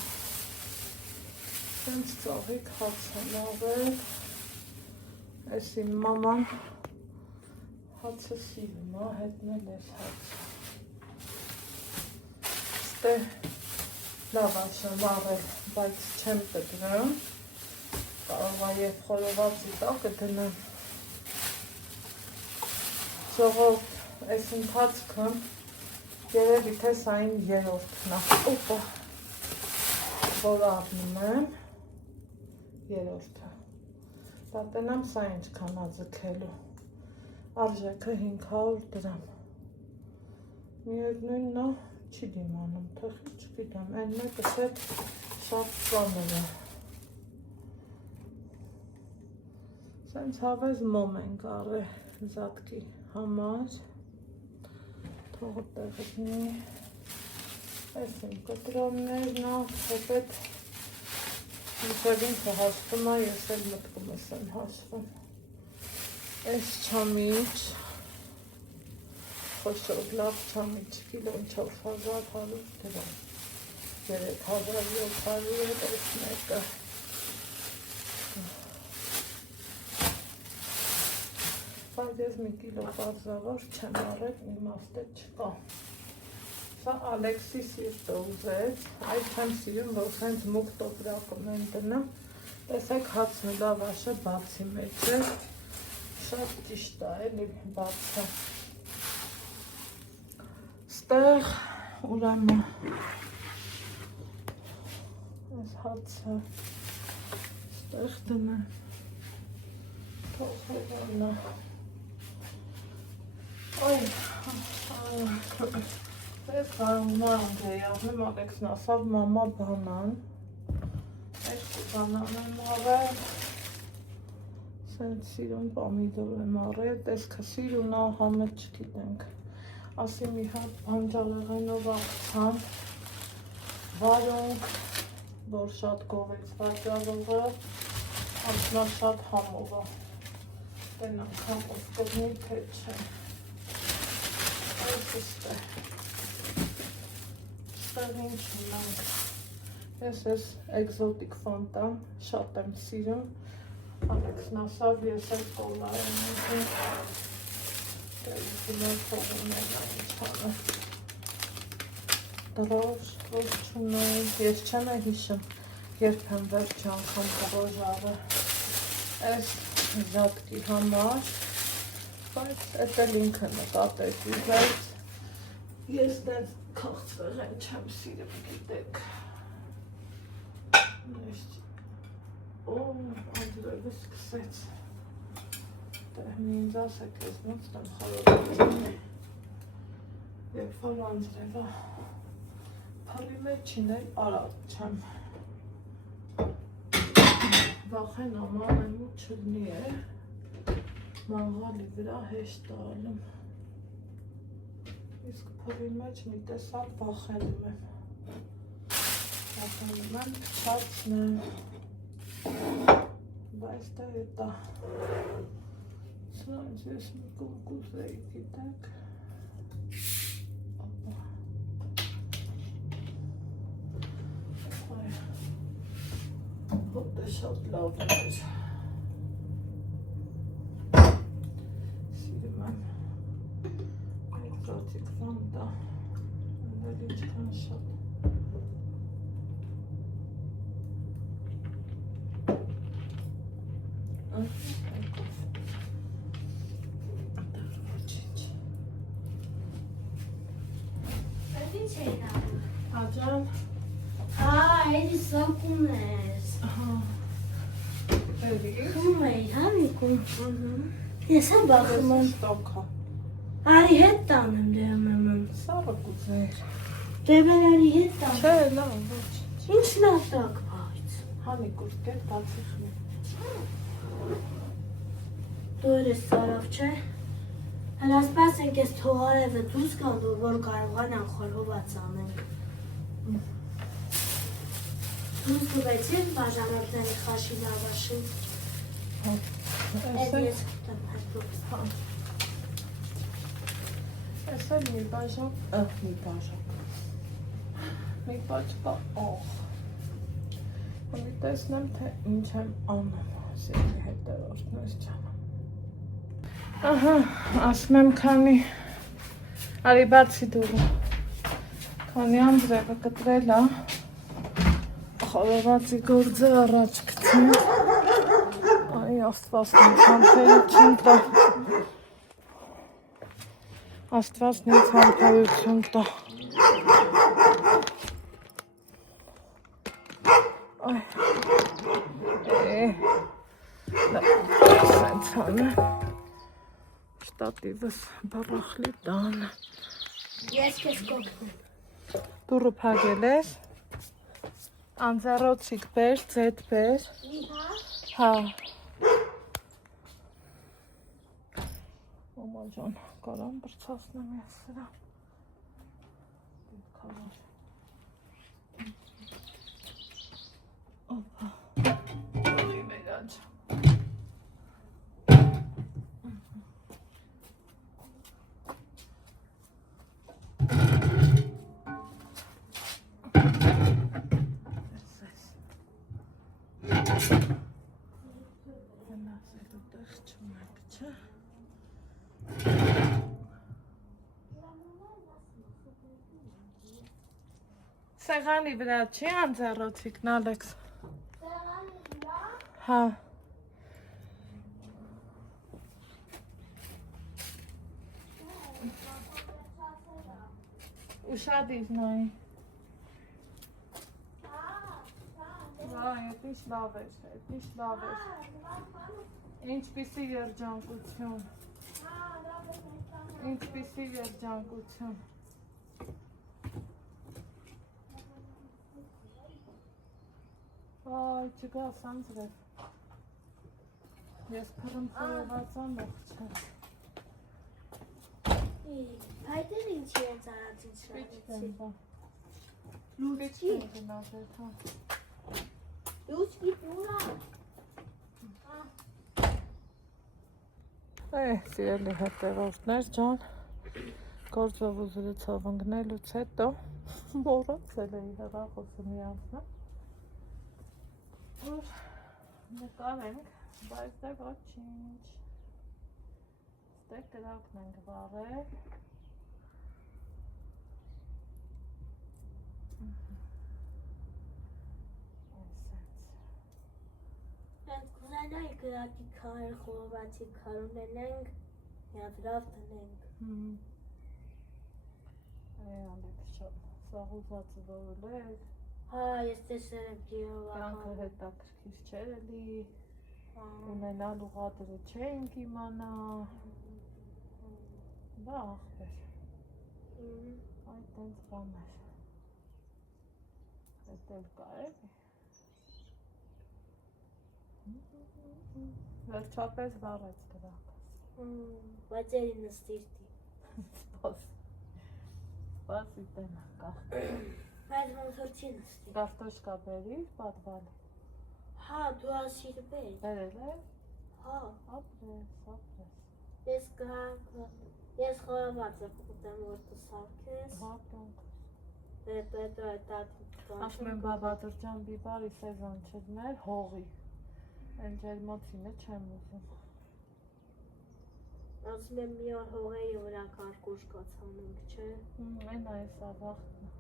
Հենց ծաղիկ հաց եմ ավել, ես իմ մաման հացը սիրում է, հետնել ես հացը։ Ստե լավ ասեմ ավել, բայց չեմ տգրում, կարող է և խորովածի տակը դնեմ։ Ժողով այս ընթացքում երևի թե սա իմ երրորդն է, օպա, որ առնում եմ, երրորդը, պատենամ սա ինչքան ա ձգելու, արժեքը 500 դրամ, միևնույնն է չի դիմանում, թխի չգիտեմ, այն մեկս հետ շատ ծանր է, սենց հավես մոմ ենք առել զատկի համար, թողը տեղտնի, այս իմ կտրոններն է, հետետ միշև ինքը հաշվում է, ես էլ մտքում ես եմ հաշվում, այս չամիչ, խոշոր լավ չամիչ, կիլոն 4100 դրամ, 3700 է այս մեկը, բայց ես մի կիլո բարձավոր չեմ առել, իմաստը չկա։ Սա Ալեքսի սիրտը ուզեց, այդ չեմ սիրում, որ հենց մուկ տոպրակում են դնում, տեսեք հացը լավ աշը բացի մեջ է, շատ ճիշտ է, էլի բացը։ Ստեղ ուրեմն այս հացը ստեղ դնեմ, թողնա։ Այ, ես կարումնա անգեյավեմ, Ալեքսն ասավ մամա բանան, երկու բանան եմ առել, սենց սիրուն պամիդոր եմ առել, տեսքը սիրունա համը չգիտենք, ասի մի հատ բանջարեղենով աղցան, վարունգ, որ շատ գովեց վաճառողը, ամենաշատ համով է։ Տեն անգամ ով կողնի թե չէ։ Այս ստեղ։ Ստեղ ինչ ունենք։ Ես ես էկզոտիկ ֆանտան շատ եմ սիրում։ Ալեքսն ասավ, ես էլ կոլա եմ ուզում։ Դե թողում եմ ինչանը։ Դրոշ, ոչ չունեմ, ես չեմ է հիշում, երբ եմ վերջ անգամ կողոժարը։ Այս զատկի համար, բայց էտ էլ ինքը նկատեց իզայց, ես դենց կաղցվեղ եմ չեմ սիրում գիտեք։ Անդրևը սկսեց, դեղ ինձ ասեք ես ոնց եմ խարոպացին է, երբ որ անդրևը փարի մեջին էլ արատ չեմ, վախեն ամանեմ ու չլնի է, մաղալի վրա հեշտ ալում, իսկ փարի մեջ մի տեսակ վախենում եմ, փչացնեմ, բայց դա էտա, սրանց ես մի կոնկուրս էի գիտեք, հոտը շատ լավ էր, սիրում եմ, էկզոտիկ ֆանտա, ընդել ինչքան շատ, Աջան, էլի սակում ես, էլի, խում էի, համիկում, ես եմ բախում եմ, ստոքա, արի հետ տանեմ դեմ եմ, սարը կուզեր, դեմեն արի հետ տանեմ, չէ, լավ, ոչ, ինչն ատակ բայց, Հանի կուրկետ բացի խմի, դու էր ես սարավ չէ, հələ սպասենք ես թողարևը դուս գալու, որ կարողանան խորհոված անենք, դուս գվեցին բաժանորդների խաշի լավաշին, Այդ ես խտեմ հաստուկ, Ես էլ մի բաժակ, մի պաչկա ող, հոնի տեսնեմ, թե ինչ եմ անում, սիրի հետևորդն ես ճանում, ահա, ասում եմ քանի, արի բացի դուրը, քանի Անդրևը կտրել է, խորովածի գործը առաջ գցին, այ աստվածն ինձ համբերություն տա, աստվածն ինձ համբերություն տա, սենց հանը, շտատիվս բարախլի տան, ես կես կոքնեմ, դուրը պագել ես, անձարոցիկ բեր, ձետ բեր, հա, ոմա ջան, կարամ բրցասնեմ ես սրա, օպա, դուրի մերաջ, Սեղանի վրա չի անձեռոցիկն, Ալեքս, հա, ուշադիր նայի, վայ, էդ ինչ լավ էր, ինչպիսի երջանկություն, Այ, չգաս Անդրև, ես փրմ խորովածան ող չեմ, Հայտեր ինչի են ծարածին շրավեցի, լուծքի են գնազել, հա, լուծքի տուրա, Սիրելի հետևորդներ ջան, գործով ու զրույցով ընկնելուց հետո մոռացել էի հեռախոսը միացնել, որ նկարենք, բայց դե ոչինչ, ստեղ կրակն ենք վառել, Կուզենայի գրակի քարեր, խորովածի քար ունենենք, միադրավ տնենք։ Ալեքս շատ սաղուզածը որոլ էր, Հա, ես տեսել եմ կյանքը ջիրովական։ հետաքրքիր չէր էլի, ունենալ ուղադրը չէինք իմանա, դա աղբեր, այդ տենց բան էր, հետ էլ կա էլի, վերջապես վառեց գրակս, Բայց էրի նստիրտի։ սպասի տենա կախ, Բայց ոնց որ չի նստի։ կարտոշկա բերիր, պատվալի, Հա, դու ասիր բեր։ բերել է, Հա, ապրես, ես խորովածը կուտեմ, որ դու սարքես։ հա կյանք, Հետո այդ ասում եմ բաբադրճան բիբարի սեզան չդներ հողի, են ջերմոցինը չեմ ուզում, Ասում եմ մի օր հողեի վրա կարկոշկա ցանենք, չէ։ են այս ավաղտնը,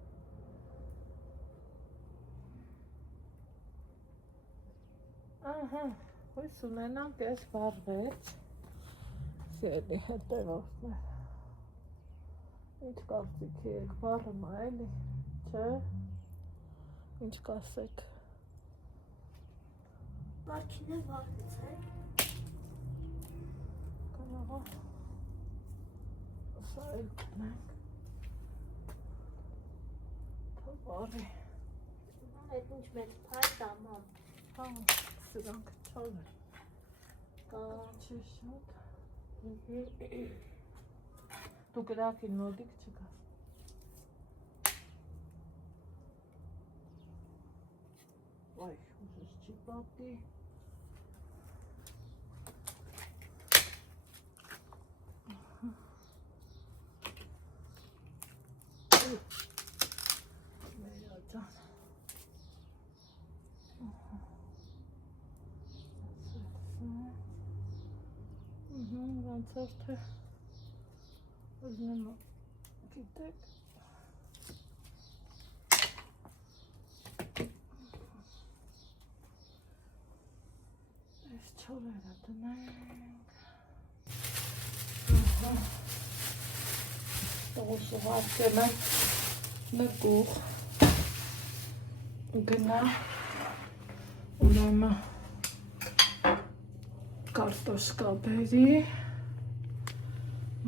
ահա, հույս ունենանք ես վառվեց, սիրելի հետևորդներ, ինչ կարծիքի եք վառում էլի, չէ, ինչ կասեք, Բարքին է վարդից է։ կանաղա, սա էլ կնենք, թվարի, Այդ ինչ մեծ պայտ ամամ։ հա, սրանք չալ է, չի շատ, դու գրակին մոդիկ չկաս, այ, ուզս չի պատի, ոնց որ թե ուզում գիտեք այս չորերը տնենք տողս ուղարկել եմ նկուղ գնա ուրեմն կարտոշկա բերի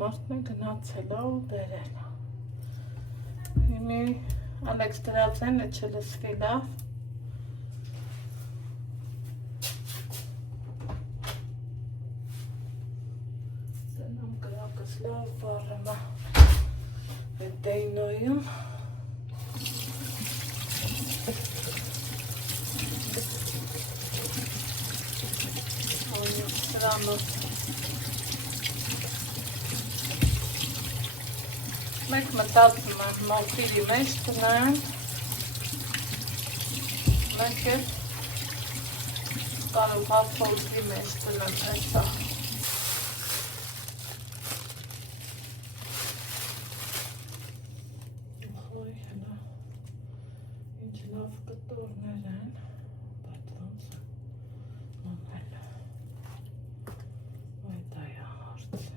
մարդն է գնացել ու բերել հիմի Ալեքս դրածենը չլսվի լավ դնամ գրակս լավ վառեմա հետ դեյնոյում սրանով Մենք մտածում ենք մալտիրի մեջ տնենք, մենք էլ կարող հափոլտի մեջ տնենք այսա։ Խոյ հնա, ինչ լավ կտորներ են, բայց ոնց մոնել, ոյ դայա հարց։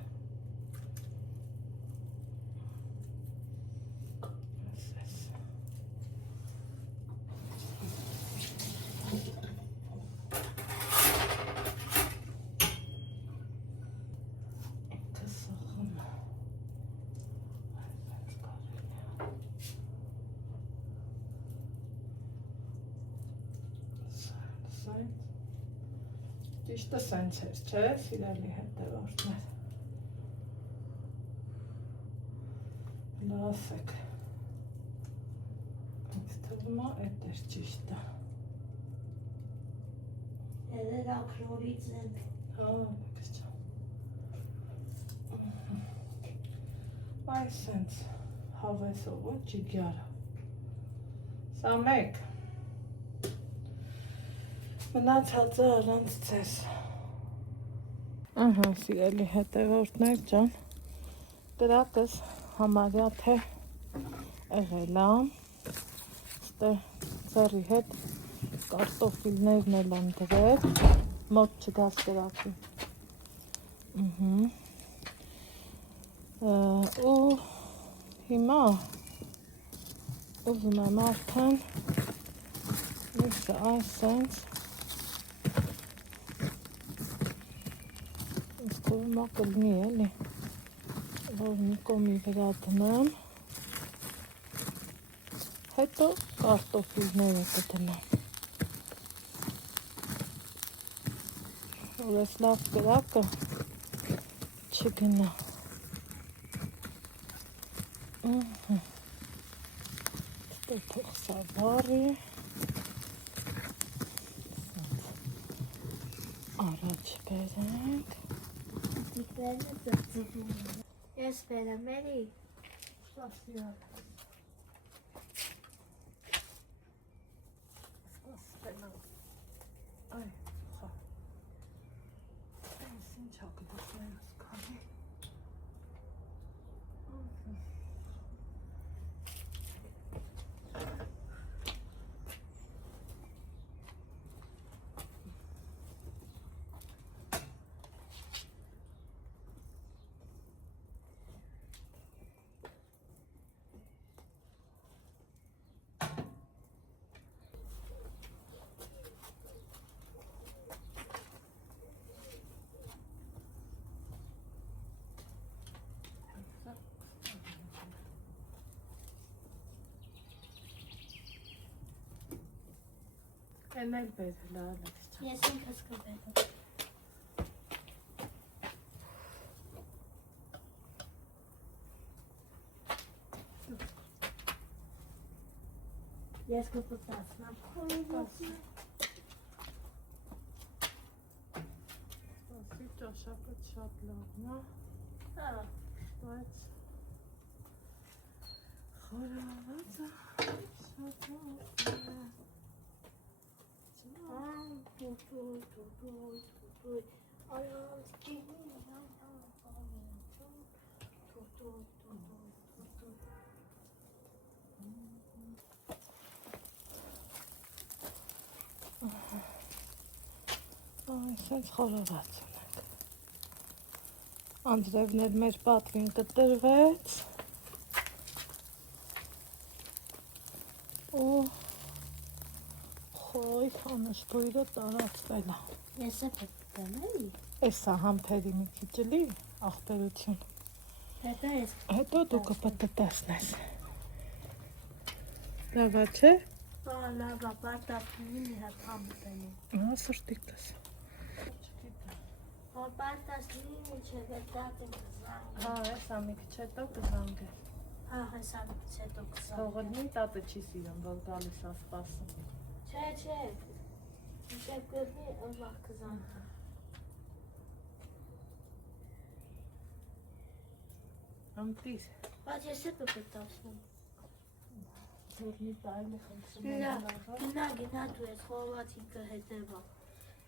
Ճիշտը սենց էր, չէ, սիրելի հետևորդներ։ Լասեք։ Ինձ թվում է էդ էր ճիշտը։ Էլեր ակրորից են։ Հա, լեքս չան։ Այ սենց հավեսով ու ջիգյարը։ Սա մեկ։ Մնացածը առանց ձեզ։ Ահա, սիրելի հետևորդներ ջան, կրակս համարյա թե եղել է, ստե ձեռի հետ կարտոֆիլներն էլ եմ դրել, մոտ չգաս կրակի։ Ու հիմա ուզում եմ արդեն միշտը այս սենց Մա կլնի էլի, որ մի կոմի վրա դնեմ, հետո կարտոֆիլները կդնեմ, որ ես լավ կրակը չգնա, ստե թող սա վարի, առաջ բերենք, Ես բերեմ էլի։ Սասիալ։ Սասպենալ։ Այ, խա։ Այս ինչ ակդասն ես կանի։ Են էլ բերել ալեքս չա։ Ես ինքս կբերեմ։ Ես կպտասնամ։ Սասի ճաշակը շատ լավն է, բայց խորավածը շատ լավ է։ Այսպես խորոված ունենք։ Անձրևն էլ մեր պատվին կտրվեց ու խոյ անշտույրը տարածվել է։ Ես է պետքան էլի։ Էսա համբերի մի քիչ լի աղբերություն։ Հետո դու կպտտասնես։ Լավա չէ։ Լավա, պարտասնի մի հատ համբերի։ Ահա սրտիկս։ Պարտասնի միջև դատին կզանգ։ Հա, էսա մի քիչ հետո կզանգես։ Հա, հեսա մի քիչ հետո կզանգ։ Թողնի տատը չի սիրում, որ գալիս է սպասում։ Չէ, միջև կրնի վաղ կզանգ։ Ամպիր։ Բայց ես է պտասնում։ Ձորնի տայլը խնդրում Գնա դու ես խորովածիկը հետևա։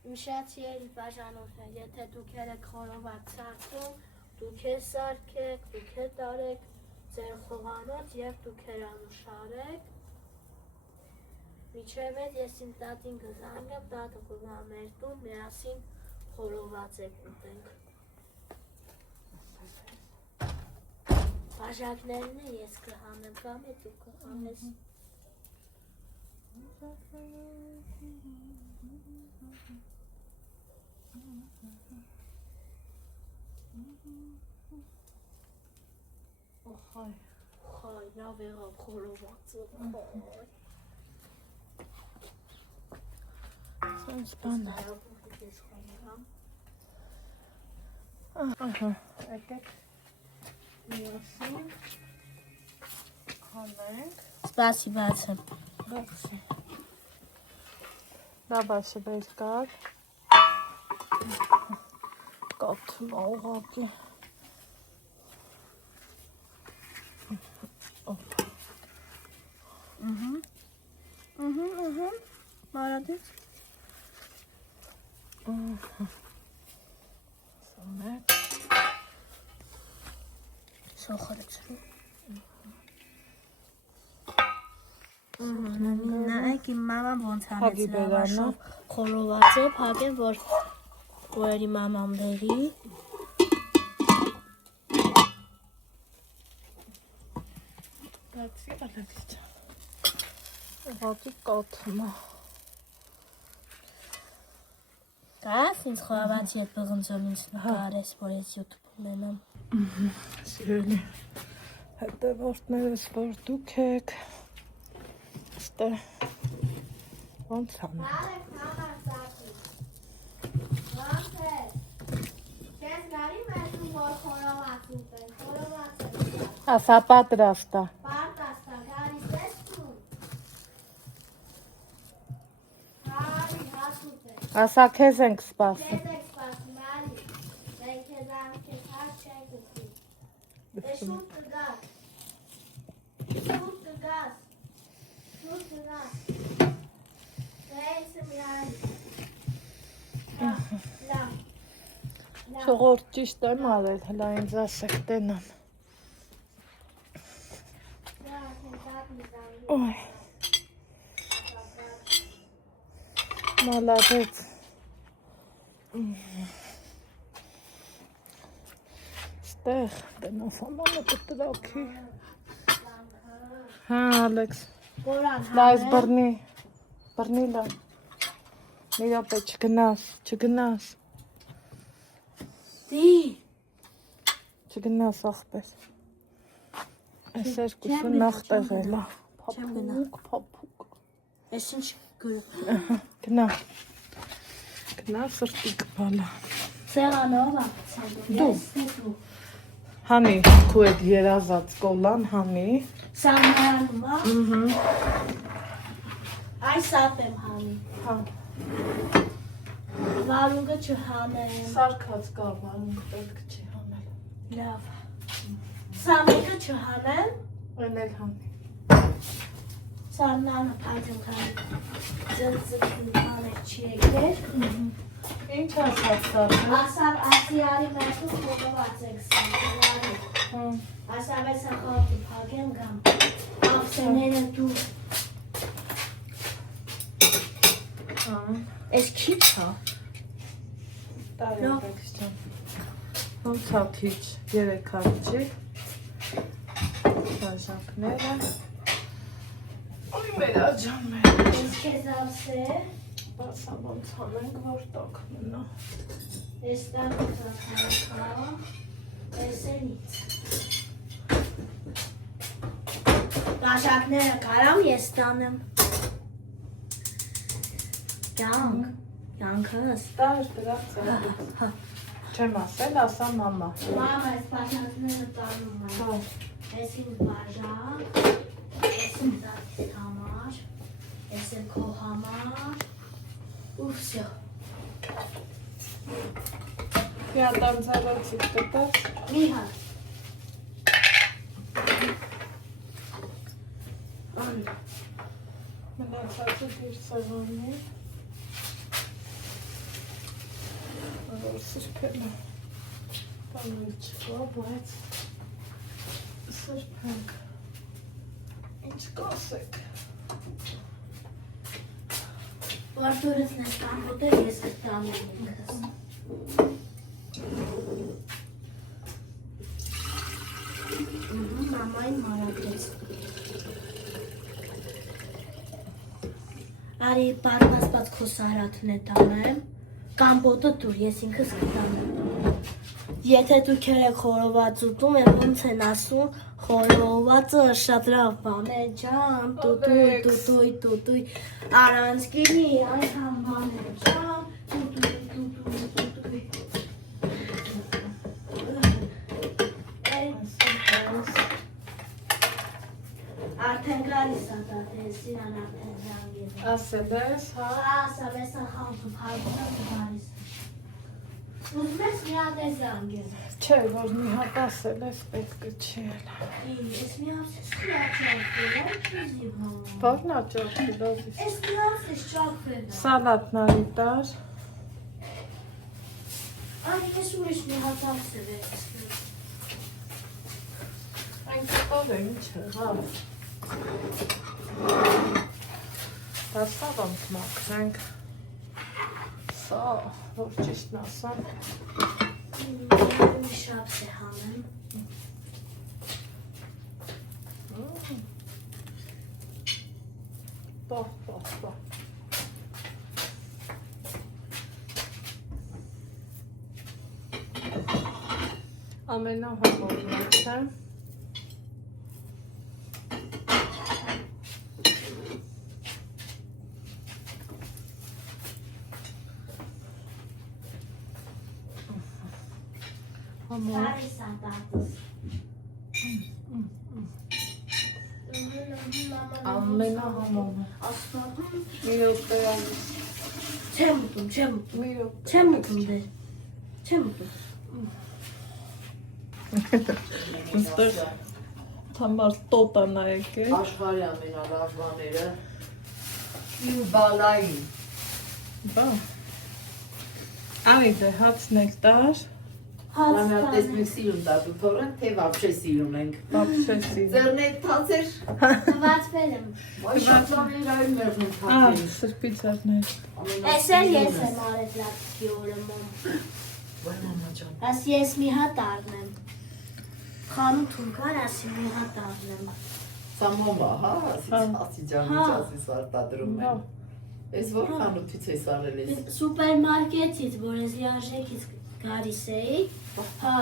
Միշացի էլի բաժանով է, եթե դուք երեք խորոված սարքում, դուք է սարքեք, դուք է տարեք ձեր խոհանոց և դուք էր անուշարեք։ Միջև էդ ես իմ տատին կզանգեմ, տատը կգա մեր տուն, միասին խորոված եք ուտենք։ Բաժակներն է ես կհանեմ, կամ է դու կհանես։ Խայ, լավ եղավ խորովածը, խայ։ Սենց բան է։ Ահա, եկեք միասին հանենք։ Спасибо, отца. Բացի։ Դաբաշը բեր կար։ Կաթում ուղակի։ Մարադից։ Սամետ։ Սոխարեցրու։ Նայեք իմ մաման ոնց հանեց լավաշով խորովածը, փակեմ որ իմ մաման բերի։ Բացի Ալեքսիա։ Ուղղակի կաթնա։ Կաս ինձ խորովածի հետ բղնձում ինձ նկարես, որ ես YouTube ունենամ։ Սիրելի հետևորդներս, որ դուք եք, ստե ոնց անենք։ Ասա պատրաստ է։ Ասա քեզ ենք սպասում։ Շողորդ ճիշտ եմ արել, հլա ինձ ասեք տենամ։ Ոյ։ Մալադեց։ Ստեղ տնաս ամանը կտրակի։ Հա, Ալեքս։ Լայս բռնի լա։ Մի րոպե չգնաս։ Դի։ Չգնաս ախպեր։ Այս երկուսը նախ տեղել է։ Փափուկ։ Ես ինչ գրում։ Գնա սրտի կպալա։ Սեղանով է։ Դու։ Հանի, քու այդ երազած կոլան հանի։ Սամարանում է։ Այս ատ եմ հանի։ Հա։ Վարունգը չհանեմ։ Սարկած կա, վարունգ պետք չի հանել։ Լավ։ Սամիկը չհանեմ։ Այն էլ հանի։ Սարնանը փայտում քանի։ Ձգ հանեք չի եկեր։ Ինչ ասած սարքը։ Ասավ ասիարի մերտու խողոված ենք սարքարի։ Ասավ ես ախալտի փակեմ գամ։ Աղսեները դու։ Ես քիչ հա։ Տարի Ալեքսիան։ Ոնց հա քիչ, 3 հատ չի։ Բաժակները։ Ոյ մեր աջաններ։ Ես քեզ ասե։ Բասա ոնց անենք, որ տակ մնա։ Ես տակ կախանքա։ Էսենից։ Բաժակները կարամ ես տանեմ։ Կյանքս։ Տար դրած է։ Չեմ ասել, ասա մամա։ Մամա ես բաժակները տանում եմ։ Հա։ Ես ինձ բաժակ, ես ինձ դատիս համար, ես եմ քո համար, ու վսյո։ Հիատանձարացիք տտած։ Մի հատ։ Մնացածը դիր սեղանի։ Որ սրբել է։ Բանել չկա, բայց սրբենք։ Ինչ կասեք։ Վարդորս նես կամպոտեր ես կտանեմ ինքս։ Մամային մարակեց։ Արի պատմասպած քո սարաթն է տանեմ, կամպոտը տուր, ես ինքս կտանեմ։ Եթե դուք եք խորոված ուտում, ոնց են ասում, խորովածը շատ լավ բան է ջան, տուտույ, առանց գինի, այնքան բան է ջան, տուտույ։ Արդեն գալիս ա դատես, իրան արդեն զանգել։ Ասել ես, հա։ Ասավ ես ախանթում, հարգում եմ գալիս։ Ուզում ես մի հատ է զանգել։ Չէ, որ մի հատ ասել ես պետք չի էլ։ Ես մի հատ չափել, Որն է ճոպի լոզիս։ Ես մի հատ չափել։ Սալատն արի տար։ Արի ես ուրիշ մի հատ ասել է։ Այն կտոր է ինչ եղավ։ Դասա ոնց մաքրենք։ Սա, որ ճիշտն ասեմ։ Մի շապս է հանեմ։ Բող։ Ամենահամորն է։ Բարի սատատս։ Ամենահամորն է։ Ասպահում։ Մի րոպե ալիս։ Չեմ ուտում։ Մի րոպե։ Չեմ ուտում դեր։ Չեմ ուտում։ Այստեղ համար տոտան է եկել։ Աշխարհի ամենալավ բաները իմ բալային։ Բա։ Արի դե հացն եք տար։ Մանրատես մենք սիրում դա դու թորեն, թե վաբշե սիրում ենք։ Բաբշե սիրում։ Ձեռնետ թացեր, Նվացվել եմ։ ոյ շատ բաներ մերնում Ա, թացեր։ սրբիցարներ։ Ես էլ ես եմ արել լատկի օրը մոմ։ Ոյ մամա ջան։ Աս ես մի հատ առնեմ։ Խանութում կար, ասի մի հատ առնեմ։ Սա մոմա, հա, ասի ջան, Հա։ ասի սարտադրում են։ Ես որ խանութից ես արել ես։ Սուպերմարկետից, որ ես լիարժեքից գալիս էի, հա,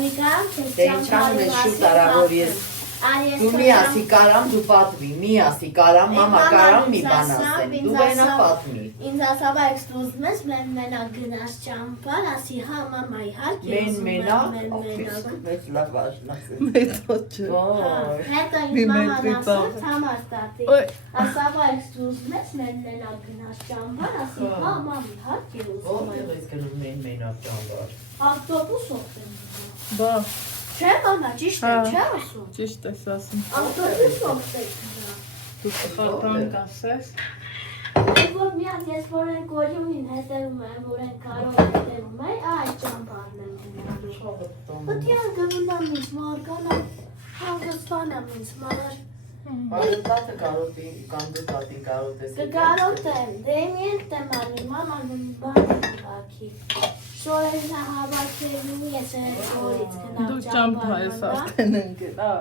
մի կարամ քեզ Դե ինչ անում ես շուտ արա, որ ես դու մի ասի կարամ, դու պատվի, մի ասի կարամ, մամա կարամ մի բան ասեմ, դու վենա պատմի։ Ինձ ասավ այս դու ուզում ես մենակ գնաս ճամփար, ասի հա մամա իհարկե Մենակ, մենակ։ մեծ լավ աշնասեն։ Մեծոճը։ Ոյ։ Հետո Մի ինձ մաման մետրի ասավ ծաղ։ թամար տատի։ Ոյ։ Ասավ այս դու ուզում ես մենակ գնաս ճամփար, ասի հա մամ իհարկե ուզում Որտեղ եմ։ ես գնում մենակ ճամբար։ Ավտոբուսով եմ։ Բա, Չէ մամա, ճիշտ է, չէ ասում։ ճիշտ ես ասում։ Ավտոբուսով եմ։ Դու սխալտանք ասես։ Որ մի հատ ես որ են գորյունին հետևում եմ, որ են կարող հետևում եմ, այս ճամփարն եմ գնալու։ Պտյան գնամ ինձ մարգանա, հանգստանամ ինձ մար։ Բարդատը կարոտի, կամ դու տատին կարոտես։ Կգարոտ եմ, դե միենտ եմ արի, մաման բան հակի։ Շորերն հավաքերնի ես որից Դու գնամ ճամփա ես արդեն ընկել, ա։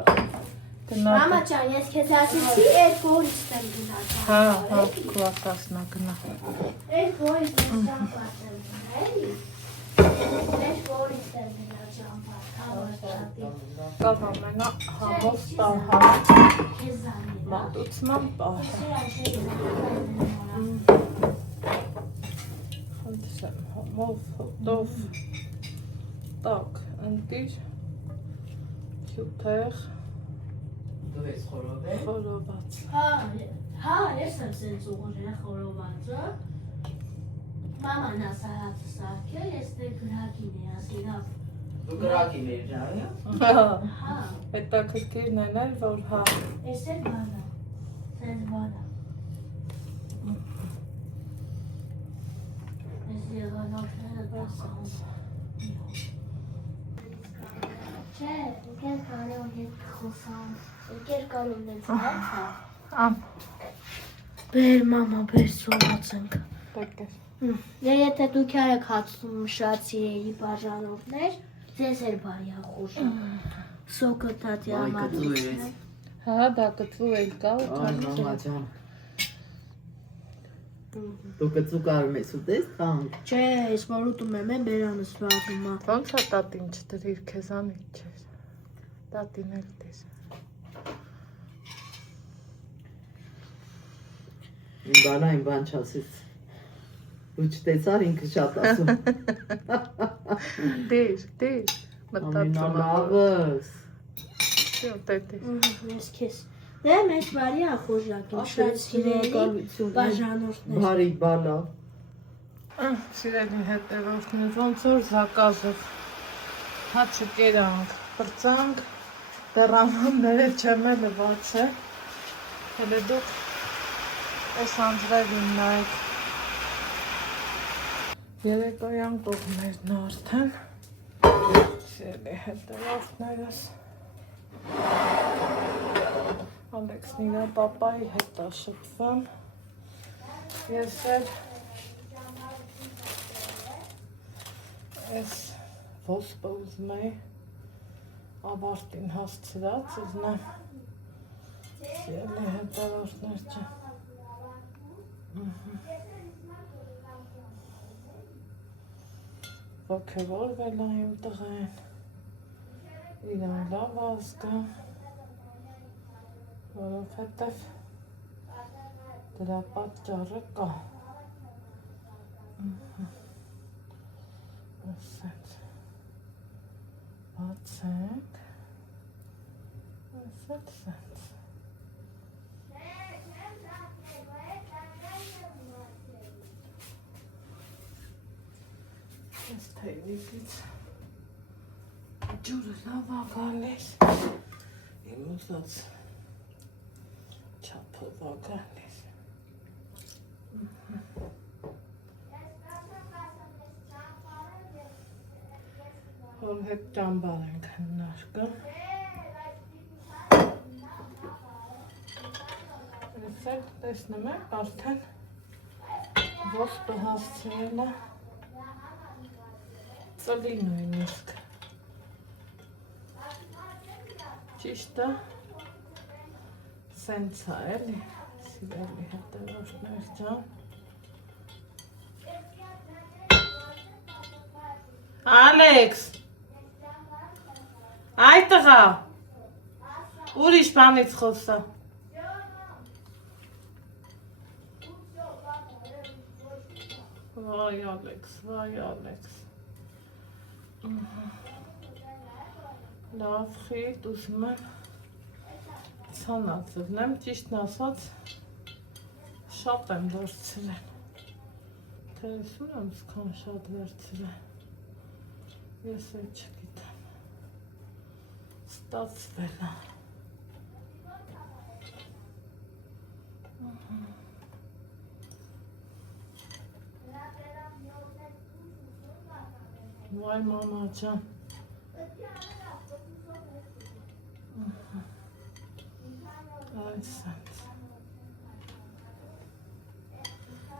Մամա ջան, ես քեզ ասեցի, այդ որից եմ գնալ Հա, ճամփար, էլի։ քո ասածնա գնա։ Այդ որից եմ ճամփար եմ գնալ, էլի։ Այդ որից եմ գնալ ճամփար, հավաքատի։ Կավ ամենա համով պահա, Քեզ զանի։ մատուցման պահա։ Խնդրեմ, համով, հոտով, տակ, ընտիր, հյութեղ, Դու ես խորով է։ խորոված։ Հա, ես եմ սենց ուղղորել խորովածը։ Մաման ասա հացը սարքել, ես դե գրակին է ասի լավ։ Դու գրակին էր ջան։ Հա, Հետաքրքիրն են էլ, որ հա, ես էլ բանա, սենց բանա։ Ես եղանոքները դասան։ Չէ, եկեր կարոն հետ խոսան, եկեր կարոն հետ հա։ ամ, Բեր մամա, բեր սովածենք։ տեկեր։ Եթե դուք եք հացում շացիեի բաժանորդներ, ձեզ էլ բարի ախուշը։ Սոկը տատի Ոյ, կծու ամատիչ ես։ է։ Հա, դա կտվու էլ կա ու Այ մամա թանցել։ ջան։ Դու կծու կարում ես ուտես տանք։ Չէ, ես որ ուտում եմ, բերանս վարվում է։ Ոնց է տատին չտրիր, քեզանից չես։ Տատին էլ տես։ Իմ բանային բան չասեց։ Դու չտեսար ինքը շատ ասում։ Դեր, մտածում եմ։ Ամենալավս։ Շո, տետես։ Ես քեզ։ Դե մեծ բարի ախուժակ եմ, շատ սիրելի բաժանորդներ։ Բարի բալա։ Սիրելի հետևորդներ, ոնց որ զակազով հաչը կերանք, պրծանք, դեռանանները չեմ էլ բաց է, հելը դուք այս անձրևին նայք, երեկոյան կողմերն արդեն, սիրելի հետևորդներս, Ալեքսն իրա պապայի հետ է շփվում, ես էլ այս ոսպը ուզում էի ավարտին հասցրած, ուզնեմ սիրելի հետևորդներ ջան, ոգևորվել է իմ տղեն, իրան լավ ազգա, որովհետև դրա պատճառը կա, ասենց, բացենք, ասենց, սենց, ես թեյնիկից ջուրը լավ ա գալիս, իմ ուզած չափով ա գալիս, հոր հետ ճամբար ենք հննարկը, ես էլ տեսնում եք արդեն ոսպը հասցրել է ծլի նույնիսկ, ճիշտ է, սենց է էլի, սիրելի հետևորդներ ջան, Ալեքս, այ տղա, ուրիշ բանից խոսա, վայ Ալեքս, լավ խիտ ուզում եմ ցանած լնեմ, ճիշտն ասած շատ եմ վերցրել, թերեսուն եմ սկան շատ վերցրել, ես էլ չգիտեմ, ստացվել է, վայ մամա ջան, այսենց,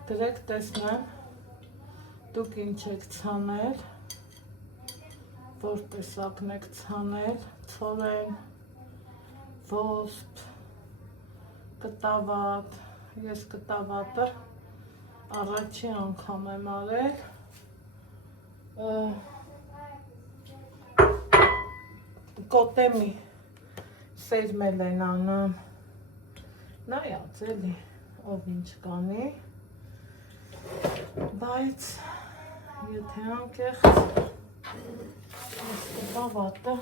դրեք տեսնեմ, դուք ինչ եք ցանել, որ տեսակն եք ցանել, ցորեն, ոսպ, կտավատ, ես կտավատը առաջի անգամ եմ արել, կոտեմի սերմել են անում, նայած էլի, ով ինչ կանի, բայց եթե անկեղծ ես կտավատը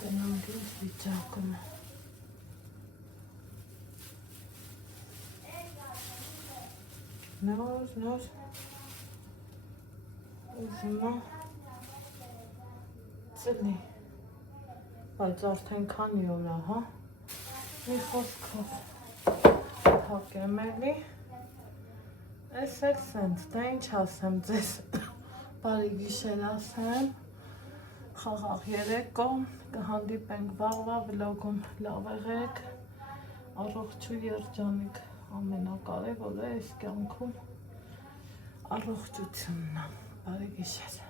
կնանք ես վիճակում է, նոր ուզում է ծլի, բայց արդեն քանի օր է, հա, մի խոսքով հակեմ էլի, ես էլ սենց, դա ինչ ասեմ ձեզ, բարի գիշեր ասեմ, խաղաղ երեկո, կհանդիպենք վաղվա վլոգում, լավ եղեք, առողջ ու երջանիկ, ամենակարևորը այս կյանքում առողջությունն է, բարի գիշեր։